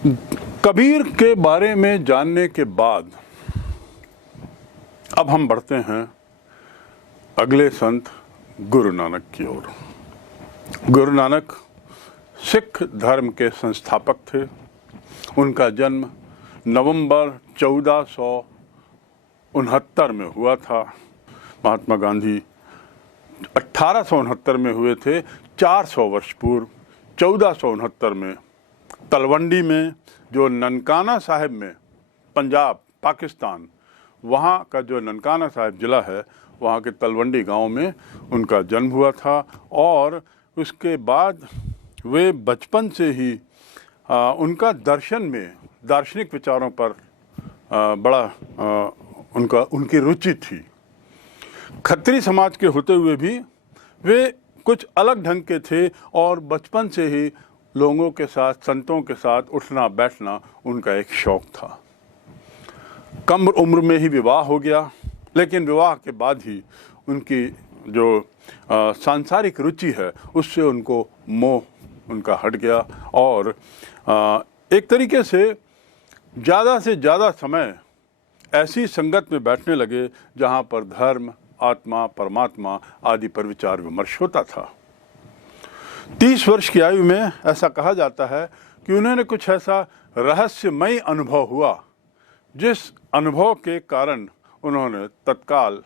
कबीर के बारे में जानने के बाद अब हम बढ़ते हैं अगले संत गुरु नानक की ओर। गुरु नानक सिख धर्म के संस्थापक थे। उनका जन्म नवंबर 1469 में हुआ था। महात्मा गांधी 1869 में हुए थे। 400 वर्ष पूर्व 1469 में तलवंडी में, जो ननकाना साहिब में, पंजाब पाकिस्तान, वहाँ का जो ननकाना साहिब ज़िला है, वहाँ के तलवंडी गांव में उनका जन्म हुआ था। और उसके बाद वे बचपन से ही उनका दर्शन में, दार्शनिक विचारों पर बड़ा उनकी रुचि थी। खत्री समाज के होते हुए भी वे कुछ अलग ढंग के थे और बचपन से ही लोगों के साथ, संतों के साथ उठना बैठना उनका एक शौक था। कम उम्र में ही विवाह हो गया, लेकिन विवाह के बाद ही उनकी जो सांसारिक रुचि है उससे उनको मोह उनका हट गया और एक तरीके से ज़्यादा समय ऐसी संगत में बैठने लगे जहाँ पर धर्म, आत्मा, परमात्मा आदि पर विचार विमर्श होता था। 30 वर्ष की आयु में ऐसा कहा जाता है कि उन्होंने कुछ ऐसा रहस्यमय अनुभव हुआ, जिस अनुभव के कारण उन्होंने तत्काल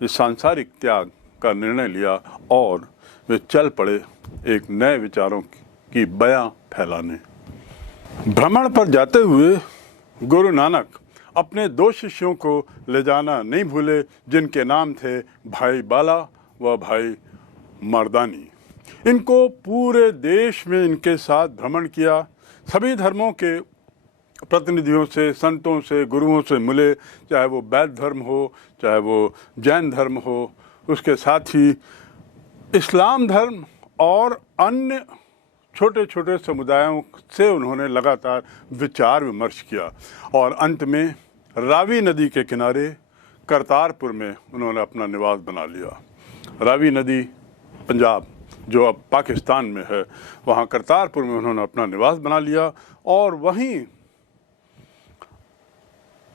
इस सांसारिक त्याग का निर्णय लिया और वे चल पड़े एक नए विचारों की बयां फैलाने। भ्रमण पर जाते हुए गुरु नानक अपने 2 शिष्यों को ले जाना नहीं भूले, जिनके नाम थे भाई बाला व भाई मर्दानी। इनको पूरे देश में इनके साथ भ्रमण किया। सभी धर्मों के प्रतिनिधियों से, संतों से, गुरुओं से मिले, चाहे वो बौद्ध धर्म हो, चाहे वो जैन धर्म हो, उसके साथ ही इस्लाम धर्म और अन्य छोटे छोटे समुदायों से उन्होंने लगातार विचार विमर्श किया और अंत में रावी नदी के किनारे करतारपुर में उन्होंने अपना निवास बना लिया। रावी नदी पंजाब, जो अब पाकिस्तान में है, वहाँ करतारपुर में उन्होंने अपना निवास बना लिया और वहीं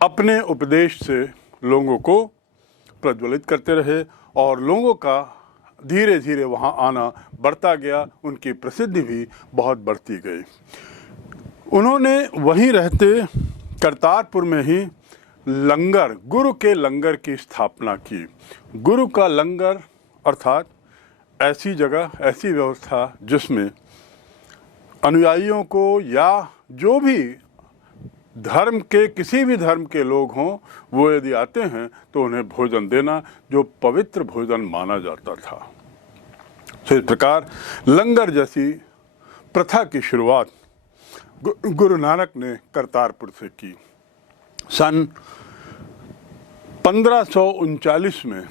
अपने उपदेश से लोगों को प्रज्वलित करते रहे और लोगों का धीरे धीरे वहाँ आना बढ़ता गया। उनकी प्रसिद्धि भी बहुत बढ़ती गई। उन्होंने वहीं रहते करतारपुर में ही लंगर, गुरु के लंगर की स्थापना की। गुरु का लंगर अर्थात ऐसी जगह, ऐसी व्यवस्था जिसमें अनुयायियों को या जो भी धर्म के, किसी भी धर्म के लोग हों, वो यदि आते हैं तो उन्हें भोजन देना, जो पवित्र भोजन माना जाता था। तो इस प्रकार लंगर जैसी प्रथा की शुरुआत गुरु नानक ने करतारपुर से की। सन 1539 में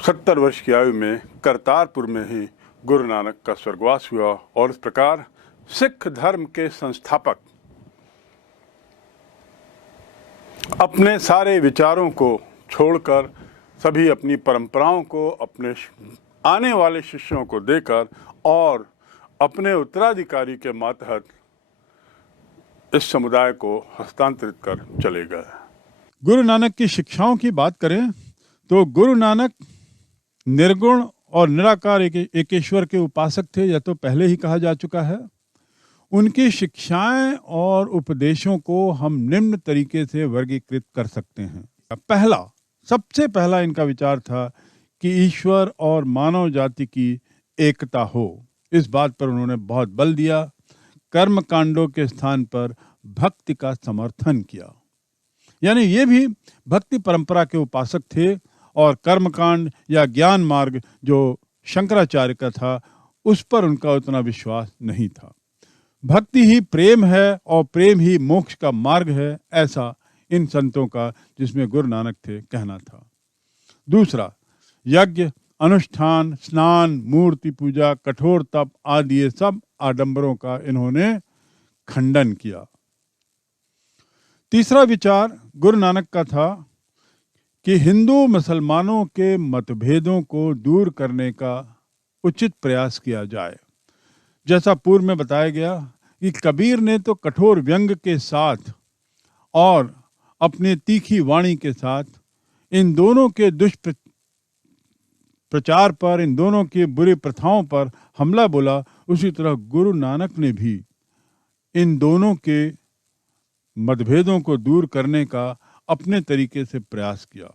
70 वर्ष की आयु में करतारपुर में ही गुरु नानक का स्वर्गवास हुआ और इस प्रकार सिख धर्म के संस्थापक अपने सारे विचारों को छोड़कर, सभी अपनी परंपराओं को अपने आने वाले शिष्यों को देकर और अपने उत्तराधिकारी के मातहत इस समुदाय को हस्तांतरित कर चले गए। गुरु नानक की शिक्षाओं की बात करें तो गुरु नानक निर्गुण और निराकार एकेश्वर के उपासक थे, यह तो पहले ही कहा जा चुका है। उनकी शिक्षाएं और उपदेशों को हम निम्न तरीके से वर्गीकृत कर सकते हैं। सबसे पहला इनका विचार था कि ईश्वर और मानव जाति की एकता हो। इस बात पर उन्होंने बहुत बल दिया। कर्म कांडों के स्थान पर भक्ति का समर्थन किया, यानी ये भी भक्ति परंपरा के उपासक थे और कर्मकांड या ज्ञान मार्ग जो शंकराचार्य का था, उस पर उनका उतना विश्वास नहीं था। भक्ति ही प्रेम है और प्रेम ही मोक्ष का मार्ग है, ऐसा इन संतों का, जिसमें गुरु नानक थे, कहना था। दूसरा, यज्ञ, अनुष्ठान, स्नान, मूर्ति पूजा, कठोर तप आदि ये सब आडंबरों का इन्होंने खंडन किया। तीसरा विचार गुरु नानक का था कि हिंदू मुसलमानों के मतभेदों को दूर करने का उचित प्रयास किया जाए। जैसा पूर्व में बताया गया, कि कबीर ने तो कठोर व्यंग के साथ और अपने तीखी वाणी के साथ इन दोनों के दुष्प्रचार पर, इन दोनों की बुरी प्रथाओं पर हमला बोला, उसी तरह गुरु नानक ने भी इन दोनों के मतभेदों को दूर करने का अपने तरीके से प्रयास किया।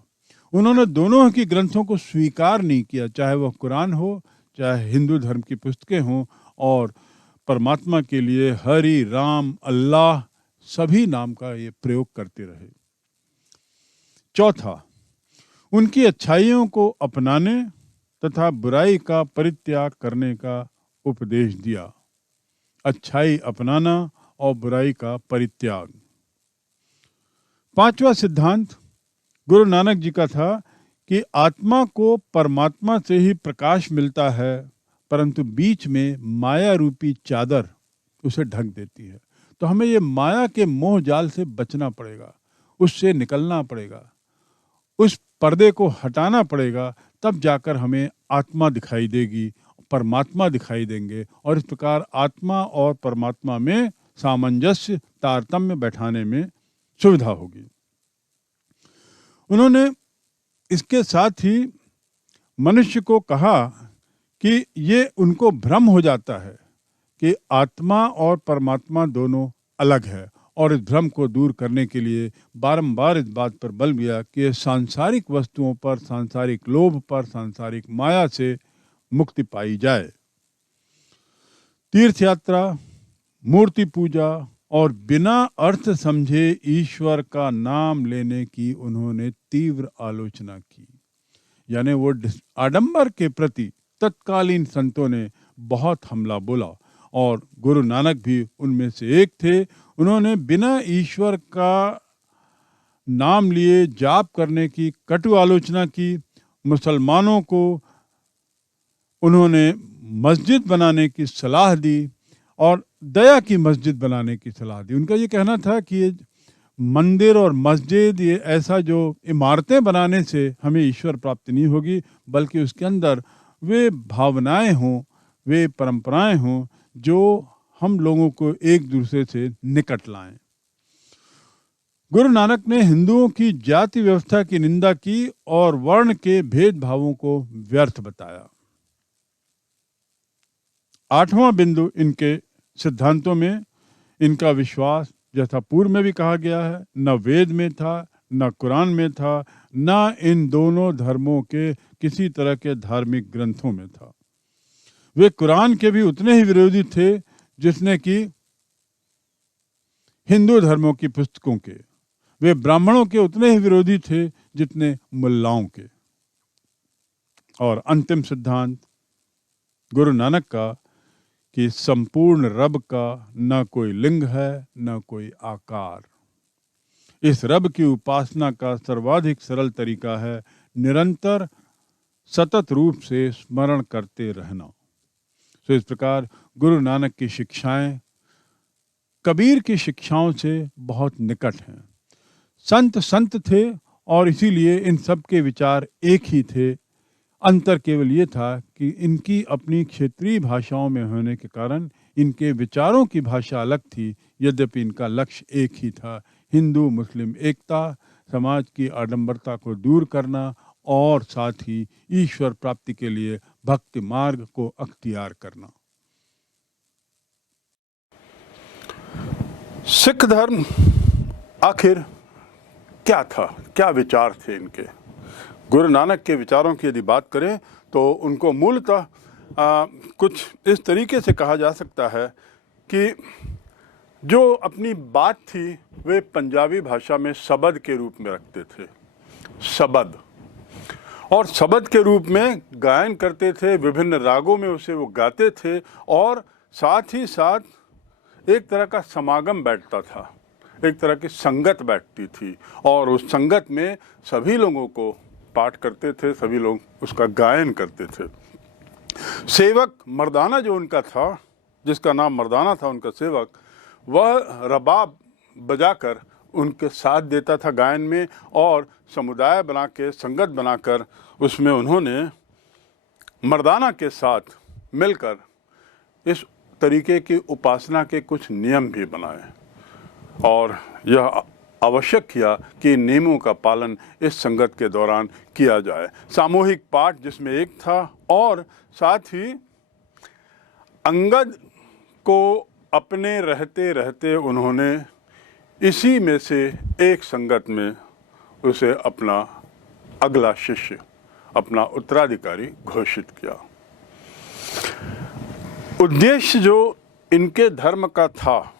उन्होंने दोनों की ग्रंथों को स्वीकार नहीं किया, चाहे वह कुरान हो, चाहे हिंदू धर्म की पुस्तकें हों, और परमात्मा के लिए हरि, राम, अल्लाह सभी नाम का ये प्रयोग करते रहे। चौथा, उनकी अच्छाइयों को अपनाने तथा बुराई का परित्याग करने का उपदेश दिया। अच्छाई अपनाना और बुराई का परित्याग। पांचवा सिद्धांत गुरु नानक जी का था कि आत्मा को परमात्मा से ही प्रकाश मिलता है, परंतु बीच में माया रूपी चादर उसे ढक देती है। तो हमें ये माया के मोह जाल से बचना पड़ेगा, उससे निकलना पड़ेगा, उस पर्दे को हटाना पड़ेगा, तब जाकर हमें आत्मा दिखाई देगी, परमात्मा दिखाई देंगे, और इस प्रकार आत्मा और परमात्मा में सामंजस्य, तारतम्य बैठाने में सुविधा होगी। उन्होंने इसके साथ ही मनुष्य को कहा कि ये उनको भ्रम हो जाता है कि आत्मा और परमात्मा दोनों अलग है, और इस भ्रम को दूर करने के लिए बारंबार इस बात पर बल दिया कि सांसारिक वस्तुओं पर, सांसारिक लोभ पर, सांसारिक माया से मुक्ति पाई जाए। तीर्थ यात्रा, मूर्ति पूजा और बिना अर्थ समझे ईश्वर का नाम लेने की उन्होंने तीव्र आलोचना की। यानी वो आडंबर के प्रति तत्कालीन संतों ने बहुत हमला बोला, और गुरु नानक भी उनमें से एक थे। उन्होंने बिना ईश्वर का नाम लिए जाप करने की कटु आलोचना की। मुसलमानों को उन्होंने मस्जिद बनाने की सलाह दी और दया की मस्जिद बनाने की सलाह दी। उनका ये कहना था कि ये मंदिर और मस्जिद, ये ऐसा जो इमारतें बनाने से हमें ईश्वर प्राप्ति नहीं होगी, बल्कि उसके अंदर वे भावनाएं हों, वे परंपराएं हों जो हम लोगों को एक दूसरे से निकट लाएं। गुरु नानक ने हिंदुओं की जाति व्यवस्था की निंदा की और वर्ण के भेदभावों को व्यर्थ बताया। आठवां बिंदु इनके सिद्धांतों में इनका विश्वास, जैसा पूर्व में भी कहा गया है, न वेद में था, न कुरान में था, न इन दोनों धर्मों के किसी तरह के धार्मिक ग्रंथों में था। वे कुरान के भी उतने ही विरोधी थे जितने कि हिंदू धर्मों की पुस्तकों के। वे ब्राह्मणों के उतने ही विरोधी थे जितने मुल्लाओं के। और अंतिम सिद्धांत गुरु नानक का कि संपूर्ण रब का न कोई लिंग है, न कोई आकार। इस रब की उपासना का सर्वाधिक सरल तरीका है निरंतर सतत रूप से स्मरण करते रहना। तो इस प्रकार गुरु नानक की शिक्षाएं कबीर की शिक्षाओं से बहुत निकट हैं। संत संत थे और इसीलिए इन सब के विचार एक ही थे। अंतर केवल ये था कि इनकी अपनी क्षेत्रीय भाषाओं में होने के कारण इनके विचारों की भाषा अलग थी, यद्यपि इनका लक्ष्य एक ही था, हिंदू मुस्लिम एकता, समाज की आडंबरता को दूर करना और साथ ही ईश्वर प्राप्ति के लिए भक्ति मार्ग को अख्तियार करना। सिख धर्म आखिर क्या था, क्या विचार थे इनके? गुरु नानक के विचारों की यदि बात करें तो उनको मूलतः कुछ इस तरीके से कहा जा सकता है कि जो अपनी बात थी वे पंजाबी भाषा में शब्द के रूप में रखते थे, शब्द, और शब्द के रूप में गायन करते थे, विभिन्न रागों में उसे वो गाते थे, और साथ ही साथ एक तरह का समागम बैठता था, एक तरह की संगत बैठती थी, और उस संगत में सभी लोगों को पाठ करते थे, सभी लोग उसका गायन करते थे। सेवक मर्दाना जो उनका था, जिसका नाम मर्दाना था उनका सेवक, वह रबाब बजाकर उनके साथ देता था गायन में, और समुदाय बना के, संगत बनाकर उसमें उन्होंने मर्दाना के साथ मिलकर इस तरीके की उपासना के कुछ नियम भी बनाए और यह आवश्यक किया कि नियमों का पालन इस संगत के दौरान किया जाए। सामूहिक पाठ जिसमें एक था और साथ ही अंगद को अपने रहते रहते उन्होंने इसी में से एक संगत में उसे अपना अगला शिष्य, अपना उत्तराधिकारी घोषित किया। उद्देश्य जो इनके धर्म का था,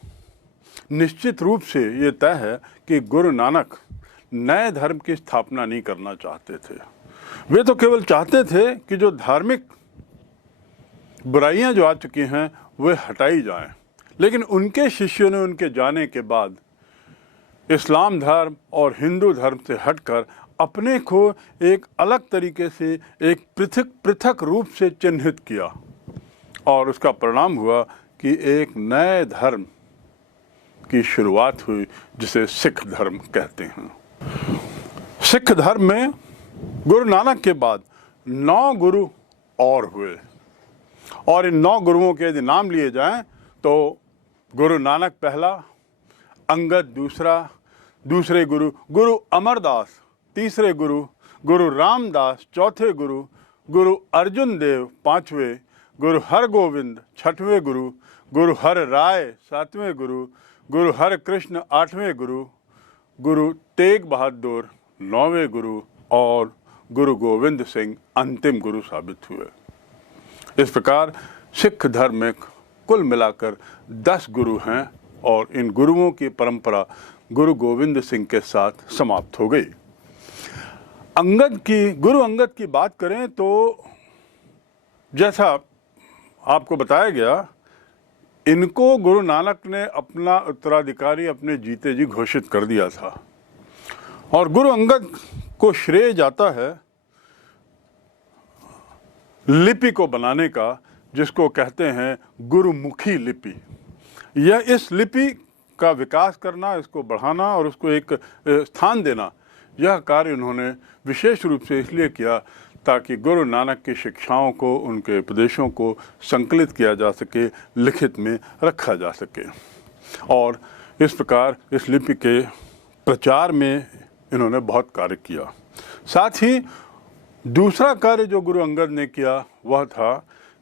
निश्चित रूप से ये तय है कि गुरु नानक नए धर्म की स्थापना नहीं करना चाहते थे। वे तो केवल चाहते थे कि जो धार्मिक बुराइयां जो आ चुकी हैं वे हटाई जाएं। लेकिन उनके शिष्यों ने उनके जाने के बाद इस्लाम धर्म और हिंदू धर्म से हटकर अपने को एक अलग तरीके से, एक पृथक पृथक रूप से चिन्हित किया और उसका परिणाम हुआ कि एक नए धर्म की शुरुआत हुई जिसे सिख धर्म कहते हैं। सिख धर्म में गुरु नानक के बाद 9 गुरु और हुए और इन 9 गुरुओं के यदि नाम लिए जाएं तो गुरु नानक पहला, अंगद दूसरे गुरु, गुरु अमरदास तीसरे गुरु, गुरु रामदास चौथे गुरु, गुरु अर्जुन देव 5वें, गुरु हरगोविंद 6वें गुरु, गुरु हर राय 7वें गुरु, गुरु हर कृष्ण 8वें गुरु, गुरु तेग बहादुर 9वें गुरु और गुरु गोविंद सिंह अंतिम गुरु साबित हुए। इस प्रकार सिख धर्म में कुल मिलाकर 10 गुरु हैं और इन गुरुओं की परंपरा गुरु गोविंद सिंह के साथ समाप्त हो गई। गुरु अंगद की बात करें तो जैसा आपको बताया गया, इनको गुरु नानक ने अपना उत्तराधिकारी अपने जीते जी घोषित कर दिया था और गुरु अंगद को श्रेय जाता है लिपि को बनाने का, जिसको कहते हैं गुरुमुखी लिपि। यह इस लिपि का विकास करना, इसको बढ़ाना और उसको एक स्थान देना, यह कार्य उन्होंने विशेष रूप से इसलिए किया ताकि गुरु नानक की शिक्षाओं को, उनके उपदेशों को संकलित किया जा सके, लिखित में रखा जा सके। और इस प्रकार इस लिपि के प्रचार में इन्होंने बहुत कार्य किया। साथ ही दूसरा कार्य जो गुरु अंगद ने किया वह था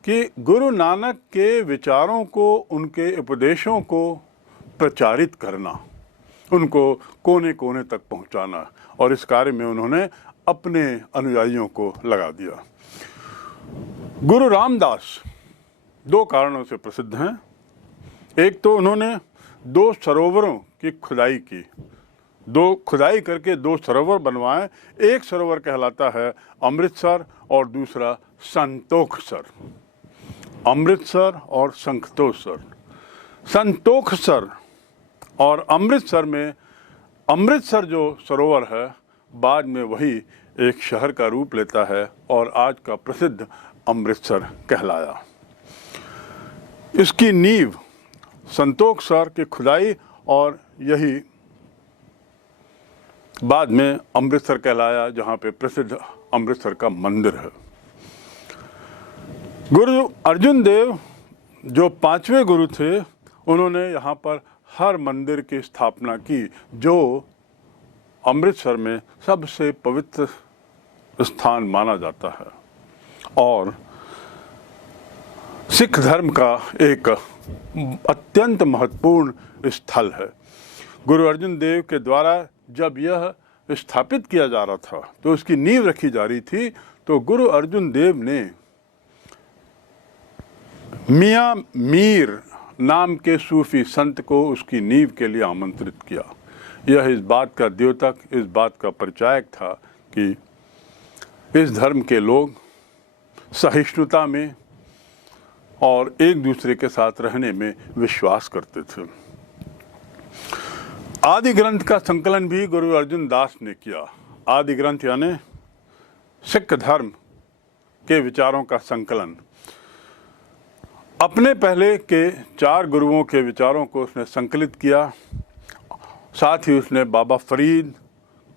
कि गुरु नानक के विचारों को, उनके उपदेशों को प्रचारित करना, उनको कोने कोने तक पहुंचाना, और इस कार्य में उन्होंने अपने अनुयायियों को लगा दिया। गुरु रामदास 2 कारणों से प्रसिद्ध हैं। एक तो उन्होंने 2 सरोवरों की खुदाई की, 2 खुदाई करके 2 सरोवर बनवाए। एक सरोवर कहलाता है अमृतसर और दूसरा संतोखसर। अमृतसर और संतोखसर। संतोखसर और अमृतसर में, अमृतसर जो सरोवर है बाद में वही एक शहर का रूप लेता है और आज का प्रसिद्ध अमृतसर कहलाया। इसकी नींव संतोखसर की खुदाई और यही बाद में अमृतसर कहलाया, जहाँ पे प्रसिद्ध अमृतसर का मंदिर है। गुरु अर्जुन देव जो 5वें गुरु थे, उन्होंने यहाँ पर हर मंदिर की स्थापना की जो अमृतसर में सबसे पवित्र स्थान माना जाता है और सिख धर्म का एक अत्यंत महत्वपूर्ण स्थल है। गुरु अर्जुन देव के द्वारा जब यह स्थापित किया जा रहा था तो उसकी नींव रखी जा रही थी, तो गुरु अर्जुन देव ने मियाँ मीर नाम के सूफी संत को उसकी नींव के लिए आमंत्रित किया। यह इस बात का द्योतक, इस बात का परिचायक था कि इस धर्म के लोग सहिष्णुता में और एक दूसरे के साथ रहने में विश्वास करते थे। आदि ग्रंथ का संकलन भी गुरु अर्जुन दास ने किया। आदि ग्रंथ यानी सिख धर्म के विचारों का संकलन। अपने पहले के 4 गुरुओं के विचारों को उसने संकलित किया। साथ ही उसने बाबा फरीद,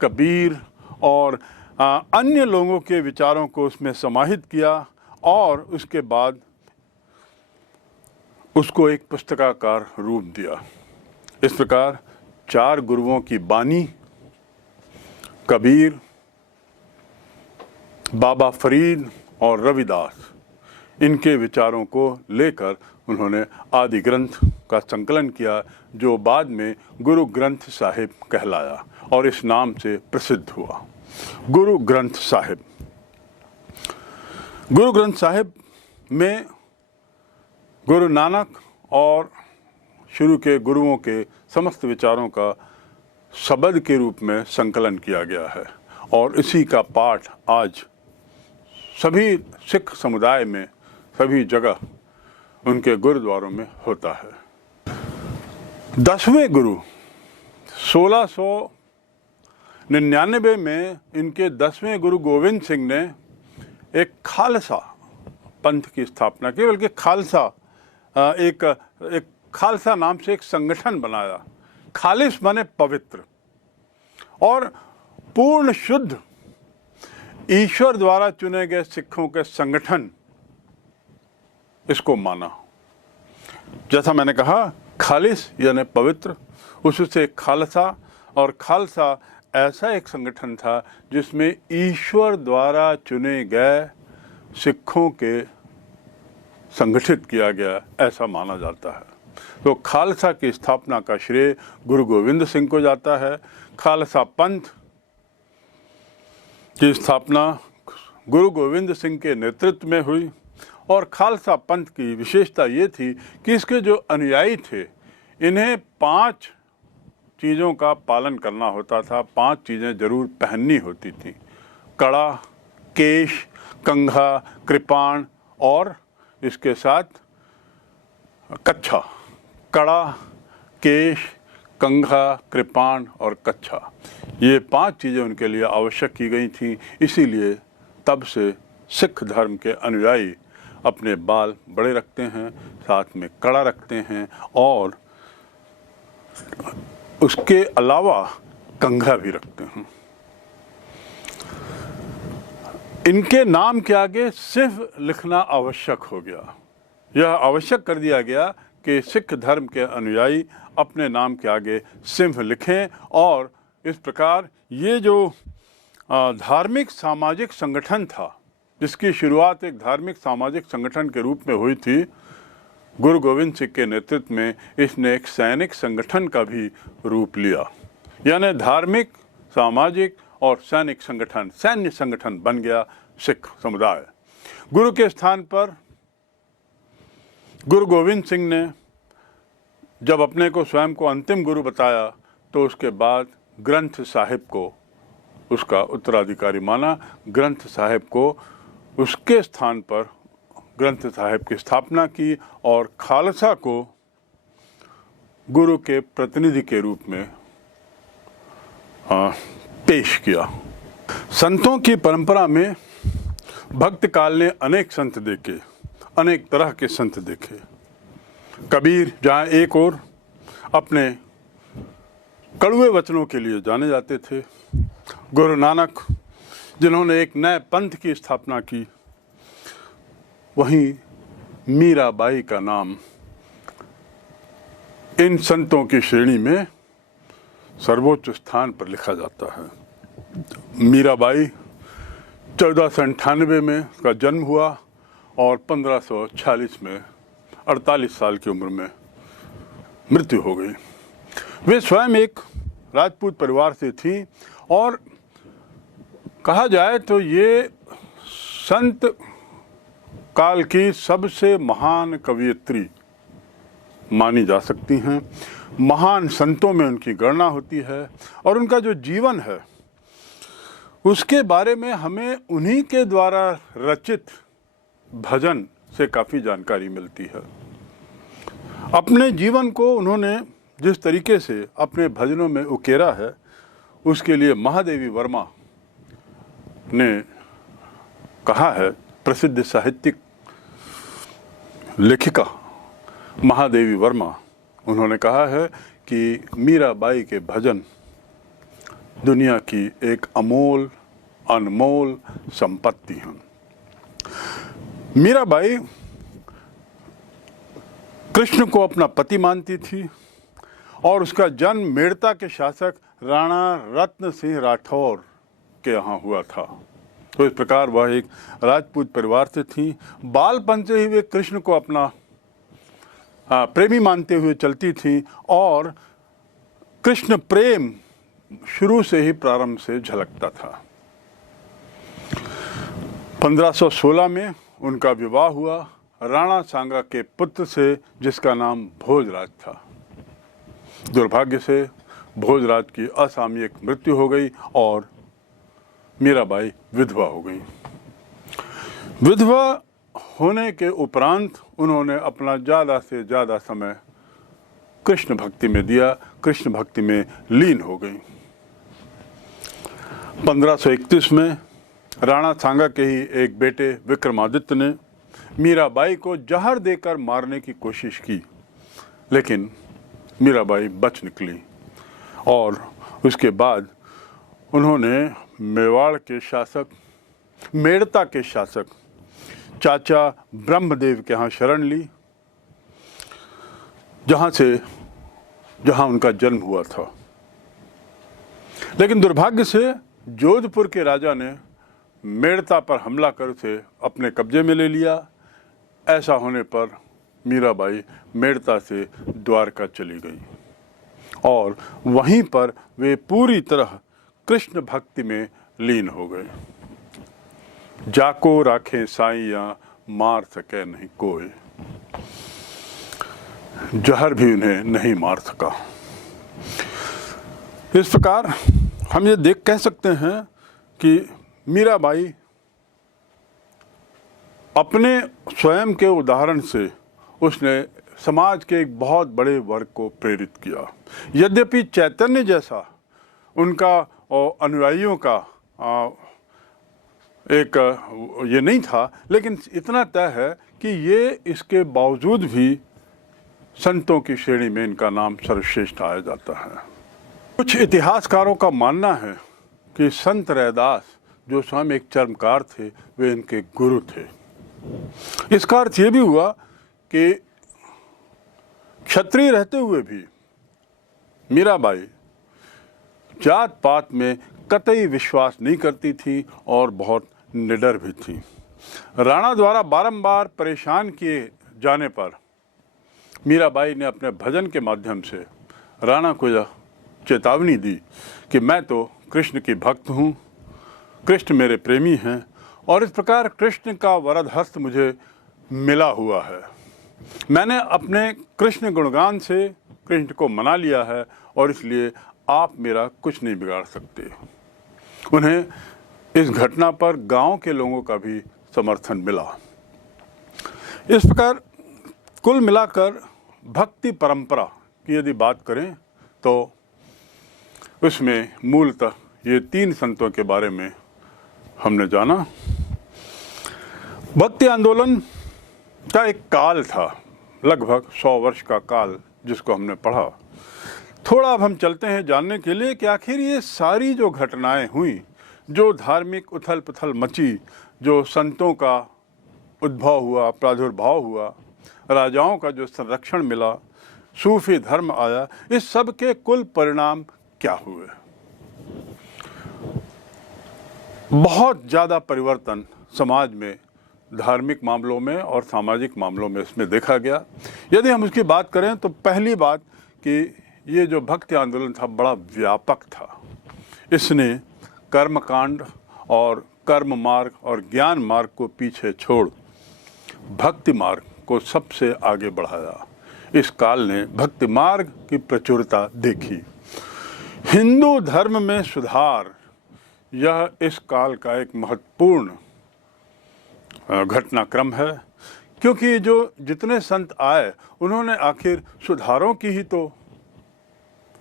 कबीर और अन्य लोगों के विचारों को उसमें समाहित किया और उसके बाद उसको एक पुस्तकाकार रूप दिया। इस प्रकार 4 गुरुओं की बानी, कबीर, बाबा फरीद और रविदास, इनके विचारों को लेकर उन्होंने आदि ग्रंथ का संकलन किया, जो बाद में गुरु ग्रंथ साहिब कहलाया और इस नाम से प्रसिद्ध हुआ। गुरु ग्रंथ साहिब। गुरु ग्रंथ साहिब में गुरु नानक और शुरू के गुरुओं के समस्त विचारों का शब्द के रूप में संकलन किया गया है और इसी का पाठ आज सभी सिख समुदाय में, सभी जगह उनके गुरुद्वारों में होता है। 10वें गुरु 1699 में इनके 10वें गुरु गोविंद सिंह ने एक खालसा पंथ की स्थापना की, बल्कि खालसा एक खालसा नाम से एक संगठन बनाया। खालिस माने पवित्र और पूर्ण शुद्ध ईश्वर द्वारा चुने गए सिखों के संगठन, इसको माना। जैसा मैंने कहा, खालिस यानी पवित्र, उससे खालसा, और खालसा ऐसा एक संगठन था जिसमें ईश्वर द्वारा चुने गए सिखों के संगठित किया गया, ऐसा माना जाता है। तो खालसा की स्थापना का श्रेय गुरु गोविंद सिंह को जाता है। खालसा पंथ की स्थापना गुरु गोविंद सिंह के नेतृत्व में हुई और खालसा पंथ की विशेषता ये थी कि इसके जो अनुयायी थे, इन्हें 5 चीज़ों का पालन करना होता था, 5 चीज़ें जरूर पहननी होती थी: कड़ा, केश, कंघा, कृपाण और इसके साथ कच्छा। कड़ा, केश, कंघा, कृपाण और कच्छा, ये 5 चीज़ें उनके लिए आवश्यक की गई थी। इसीलिए तब से सिख धर्म के अनुयायी अपने बाल बड़े रखते हैं, साथ में कड़ा रखते हैं और उसके अलावा कंघा भी रखते हैं। इनके नाम के आगे सिर्फ लिखना आवश्यक हो गया। यह आवश्यक कर दिया गया कि सिख धर्म के अनुयायी अपने नाम के आगे सिंह लिखें और इस प्रकार ये जो धार्मिक सामाजिक संगठन था, जिसकी शुरुआत एक धार्मिक सामाजिक संगठन के रूप में हुई थी, गुरु गोविंद सिंह के नेतृत्व में इसने एक सैनिक संगठन का भी रूप लिया। यानी धार्मिक, सामाजिक और सैनिक संगठन, सैन्य संगठन बन गया सिख समुदाय। गुरु के स्थान पर गुरु गोविंद सिंह ने जब अपने को स्वयं को अंतिम गुरु बताया, तो उसके बाद ग्रंथ साहिब को उसका उत्तराधिकारी माना। ग्रंथ साहिब को उसके स्थान पर ग्रंथ साहिब की स्थापना की और खालसा को गुरु के प्रतिनिधि के रूप में पेश किया। संतों की परंपरा में भक्त काल ने अनेक संत देखे, अनेक तरह के संत देखे। कबीर जहाँ एक और अपने कड़वे वचनों के लिए जाने जाते थे, गुरु नानक जिन्होंने एक नए पंथ की स्थापना की, वहीं मीराबाई का नाम इन संतों की श्रेणी में सर्वोच्च स्थान पर लिखा जाता है। मीराबाई 1498 में का जन्म हुआ और 1546 में 48 साल की उम्र में मृत्यु हो गई। वे स्वयं एक राजपूत परिवार से थी और कहा जाए तो ये संत काल की सबसे महान कवयित्री मानी जा सकती हैं। महान संतों में उनकी गणना होती है और उनका जो जीवन है उसके बारे में हमें उन्हीं के द्वारा रचित भजन से काफ़ी जानकारी मिलती है। अपने जीवन को उन्होंने जिस तरीके से अपने भजनों में उकेरा है, उसके लिए महादेवी वर्मा ने कहा है, प्रसिद्ध साहित्यिक लेखिका महादेवी वर्मा, उन्होंने कहा है कि मीराबाई के भजन दुनिया की एक अमोल अनमोल संपत्ति हैं। मीराबाई कृष्ण को अपना पति मानती थी और उसका जन्म मेड़ता के शासक राणा रत्न सिंह राठौर के यहाँ हुआ था। तो इस प्रकार वह एक राजपूत परिवार से थी। बालपन से ही वे कृष्ण को अपना प्रेमी मानते हुए चलती थी और कृष्ण प्रेम शुरू से ही प्रारंभ से झलकता था। 1516 में उनका विवाह हुआ राणा सांगा के पुत्र से, जिसका नाम भोजराज था। दुर्भाग्य से भोजराज की असामयिक मृत्यु हो गई और मीराबाई विधवा हो गई। विधवा होने के उपरांत उन्होंने अपना ज़्यादा से ज़्यादा समय कृष्ण भक्ति में दिया, कृष्ण भक्ति में लीन हो गई। 1531 में राणा सांगा के ही एक बेटे विक्रमादित्य ने मीराबाई को जहर देकर मारने की कोशिश की, लेकिन मीराबाई बच निकली और उसके बाद उन्होंने मेवाड़ के शासक, मेड़ता के शासक चाचा ब्रह्मदेव के यहाँ शरण ली, जहाँ उनका जन्म हुआ था। लेकिन दुर्भाग्य से जोधपुर के राजा ने मेड़ता पर हमला कर उसे अपने कब्जे में ले लिया। ऐसा होने पर मीराबाई मेड़ता से द्वारका चली गई और वहीं पर वे पूरी तरह कृष्ण भक्ति में लीन हो गए। जाको राखे साईया मार सके नहीं कोई, जहर भी उन्हें नहीं मार सका। इस प्रकार हम ये कह सकते हैं कि मीराबाई अपने स्वयं के उदाहरण से उसने समाज के एक बहुत बड़े वर्ग को प्रेरित किया। यद्यपि चैतन्य जैसा उनका और अनुयायियों का एक ये नहीं था, लेकिन इतना तय है कि ये इसके बावजूद भी संतों की श्रेणी में इनका नाम सर्वश्रेष्ठ आया जाता है। कुछ इतिहासकारों का मानना है कि संत रैदास जो स्वयं एक चर्मकार थे, वे इनके गुरु थे। इसका अर्थ ये भी हुआ कि क्षत्रिय रहते हुए भी मीराबाई जात पात में कतई विश्वास नहीं करती थी और बहुत निडर भी थी। राणा द्वारा बारंबार परेशान किए जाने पर मीराबाई ने अपने भजन के माध्यम से राणा को यह चेतावनी दी कि मैं तो कृष्ण की भक्त हूँ, कृष्ण मेरे प्रेमी हैं और इस प्रकार कृष्ण का वरद हस्त मुझे मिला हुआ है। मैंने अपने कृष्ण गुणगान से कृष्ण को मना लिया है और इसलिए आप मेरा कुछ नहीं बिगाड़ सकते। उन्हें इस घटना पर गांव के लोगों का भी समर्थन मिला। इस प्रकार कुल मिलाकर भक्ति परंपरा की यदि बात करें तो उसमें मूलतः ये 3 संतों के बारे में हमने जाना। भक्ति आंदोलन का एक काल था, लगभग 100 वर्ष का काल, जिसको हमने पढ़ा। थोड़ा अब हम चलते हैं जानने के लिए कि आखिर ये सारी जो घटनाएं हुई, जो धार्मिक उथल पुथल मची, जो संतों का उद्भव हुआ, प्रादुर्भाव हुआ, राजाओं का जो संरक्षण मिला, सूफी धर्म आया, इस सब के कुल परिणाम क्या हुए। बहुत ज़्यादा परिवर्तन समाज में, धार्मिक मामलों में और सामाजिक मामलों में इसमें देखा गया। यदि हम उसकी बात करें तो पहली बात कि ये जो भक्ति आंदोलन था बड़ा व्यापक था। इसने कर्मकांड और कर्म मार्ग और ज्ञान मार्ग को पीछे छोड़ भक्ति मार्ग को सबसे आगे बढ़ाया। इस काल ने भक्ति मार्ग की प्रचुरता देखी। हिंदू धर्म में सुधार, यह इस काल का एक महत्वपूर्ण घटनाक्रम है, क्योंकि जो जितने संत आए उन्होंने आखिर सुधारों की ही तो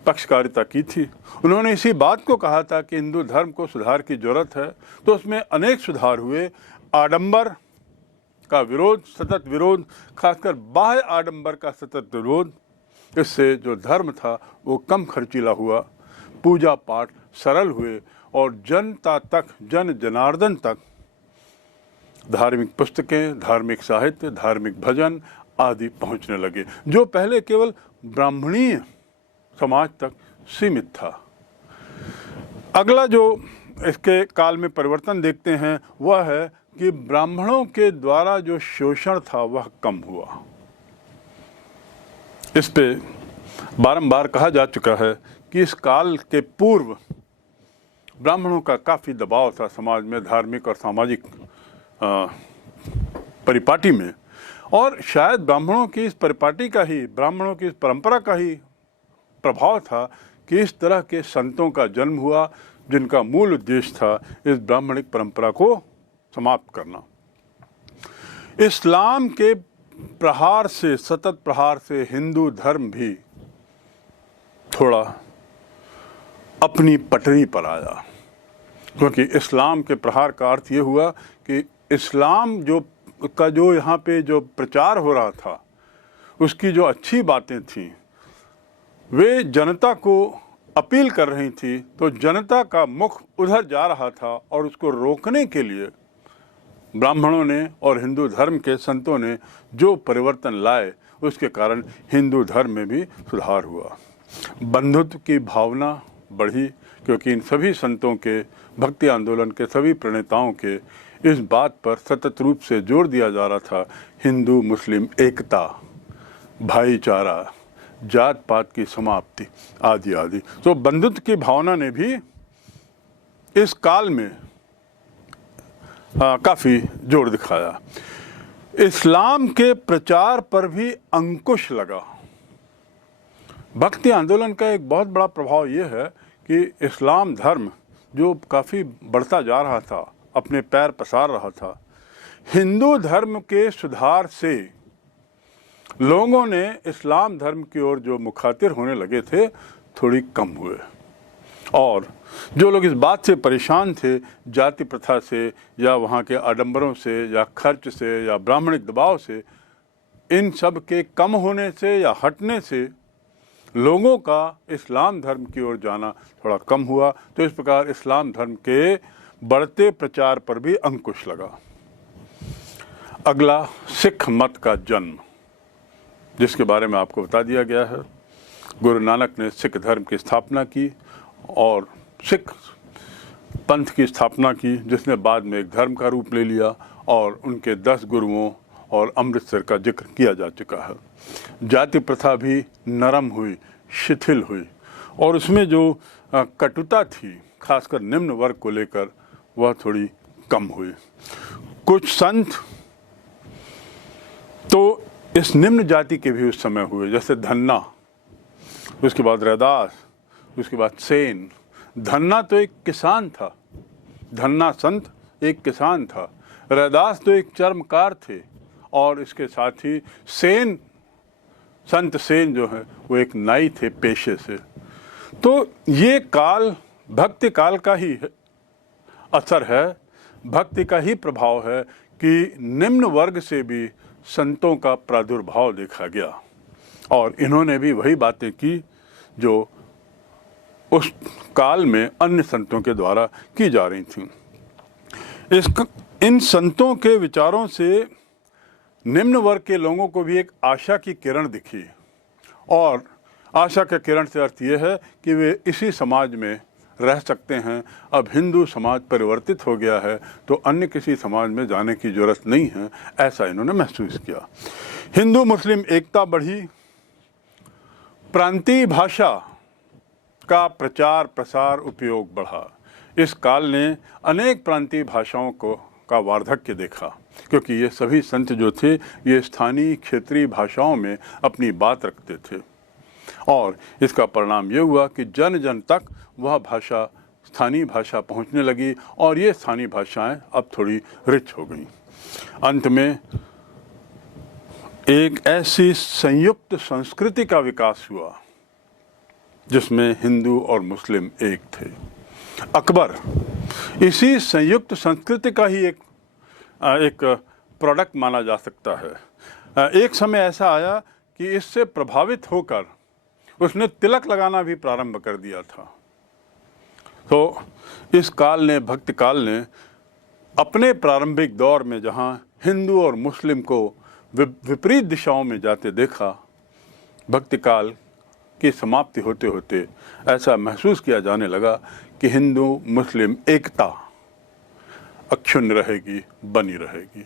पक्षकारिता की थी। उन्होंने इसी बात को कहा था कि हिंदू धर्म को सुधार की जरूरत है, तो उसमें अनेक सुधार हुए। आडंबर का विरोध, सतत विरोध, खासकर बाह्य आडंबर का सतत विरोध, इससे जो धर्म था वो कम खर्चीला हुआ, पूजा पाठ सरल हुए और जनता तक, जन जनार्दन तक धार्मिक पुस्तकें, धार्मिक साहित्य, धार्मिक भजन आदि पहुंचने लगे, जो पहले केवल ब्राह्मणीय समाज तक सीमित था। अगला जो इसके काल में परिवर्तन देखते हैं वह है कि ब्राह्मणों के द्वारा जो शोषण था वह कम हुआ। इस पे बारंबार कहा जा चुका है कि इस काल के पूर्व ब्राह्मणों का काफ़ी दबाव था समाज में, धार्मिक और सामाजिक परिपाटी में, और शायद ब्राह्मणों की इस परिपाटी का ही, ब्राह्मणों की इस परंपरा का ही प्रभाव था कि इस तरह के संतों का जन्म हुआ जिनका मूल उद्देश्य था इस ब्राह्मणिक परंपरा को समाप्त करना। इस्लाम के प्रहार से, सतत प्रहार से हिंदू धर्म भी थोड़ा अपनी पटरी पर आया, क्योंकि इस्लाम के प्रहार का अर्थ ये हुआ कि इस्लाम जो यहाँ पे जो प्रचार हो रहा था उसकी जो अच्छी बातें थीं वे जनता को अपील कर रही थी, तो जनता का मुख उधर जा रहा था और उसको रोकने के लिए ब्राह्मणों ने और हिंदू धर्म के संतों ने जो परिवर्तन लाए उसके कारण हिंदू धर्म में भी सुधार हुआ। बंधुत्व की भावना बढ़ी, क्योंकि इन सभी संतों के, भक्ति आंदोलन के सभी प्रणेताओं के इस बात पर सतत रूप से जोर दिया जा रहा था, हिंदू मुस्लिम एकता, भाईचारा, जात पात की समाप्ति आदि आदि। तो बंधुत्व की भावना ने भी इस काल में काफ़ी जोर दिखाया। इस्लाम के प्रचार पर भी अंकुश लगा। भक्ति आंदोलन का एक बहुत बड़ा प्रभाव ये है कि इस्लाम धर्म जो काफ़ी बढ़ता जा रहा था, अपने पैर पसार रहा था, हिंदू धर्म के सुधार से लोगों ने इस्लाम धर्म की ओर जो मुखातिर होने लगे थे थोड़ी कम हुए, और जो लोग इस बात से परेशान थे, जाति प्रथा से या वहाँ के आडंबरों से या खर्च से या ब्राह्मणिक दबाव से, इन सब के कम होने से या हटने से लोगों का इस्लाम धर्म की ओर जाना थोड़ा कम हुआ। तो इस प्रकार इस्लाम धर्म के बढ़ते प्रचार पर भी अंकुश लगा। अगला सिख मत का जन्म, जिसके बारे में आपको बता दिया गया है। गुरु नानक ने सिख धर्म की स्थापना की और सिख पंथ की स्थापना की, जिसने बाद में एक धर्म का रूप ले लिया, और उनके 10 गुरुओं और अमृतसर का जिक्र किया जा चुका है। जाति प्रथा भी नरम हुई, शिथिल हुई, और उसमें जो कटुता थी खासकर निम्न वर्ग को लेकर वह थोड़ी कम हुई। कुछ संत तो इस निम्न जाति के भी उस समय हुए, जैसे धन्ना, उसके बाद रैदास, उसके बाद सेन। धन्ना तो एक किसान था, धन्ना संत एक किसान था, रैदास तो एक चर्मकार थे, और इसके साथ ही सेन, संत सेन जो है वो एक नाई थे पेशे से। तो ये काल भक्ति काल का ही असर है, भक्ति का ही प्रभाव है कि निम्न वर्ग से भी संतों का प्रादुर्भाव देखा गया, और इन्होंने भी वही बातें की जो उस काल में अन्य संतों के द्वारा की जा रही थीं। इन संतों के विचारों से निम्न वर्ग के लोगों को भी एक आशा की किरण दिखी, और आशा के किरण से अर्थ ये है कि वे इसी समाज में रह सकते हैं। अब हिंदू समाज परिवर्तित हो गया है तो अन्य किसी समाज में जाने की जरूरत नहीं है, ऐसा इन्होंने महसूस किया। हिंदू मुस्लिम एकता बढ़ी, प्रांतीय भाषा का प्रचार प्रसार उपयोग बढ़ा। इस काल ने अनेक प्रांतीय भाषाओं का वार्धक्य देखा, क्योंकि ये सभी संत जो थे ये स्थानीय क्षेत्रीय भाषाओं में अपनी बात रखते थे, और इसका परिणाम ये हुआ कि जन जन तक वह भाषा, स्थानीय भाषा पहुंचने लगी, और ये स्थानीय भाषाएं अब थोड़ी रिच हो गईं। अंत में एक ऐसी संयुक्त संस्कृति का विकास हुआ जिसमें हिंदू और मुस्लिम एक थे। अकबर इसी संयुक्त संस्कृति का ही एक प्रोडक्ट माना जा सकता है। एक समय ऐसा आया कि इससे प्रभावित होकर उसने तिलक लगाना भी प्रारंभ कर दिया था। तो इस काल ने, भक्ति काल ने, अपने प्रारंभिक दौर में जहाँ हिंदू और मुस्लिम को विपरीत दिशाओं में जाते देखा। भक्ति काल की समाप्ति होते होते ऐसा महसूस किया जाने लगा कि हिंदू मुस्लिम एकता अक्षुण्ण रहेगी, बनी रहेगी।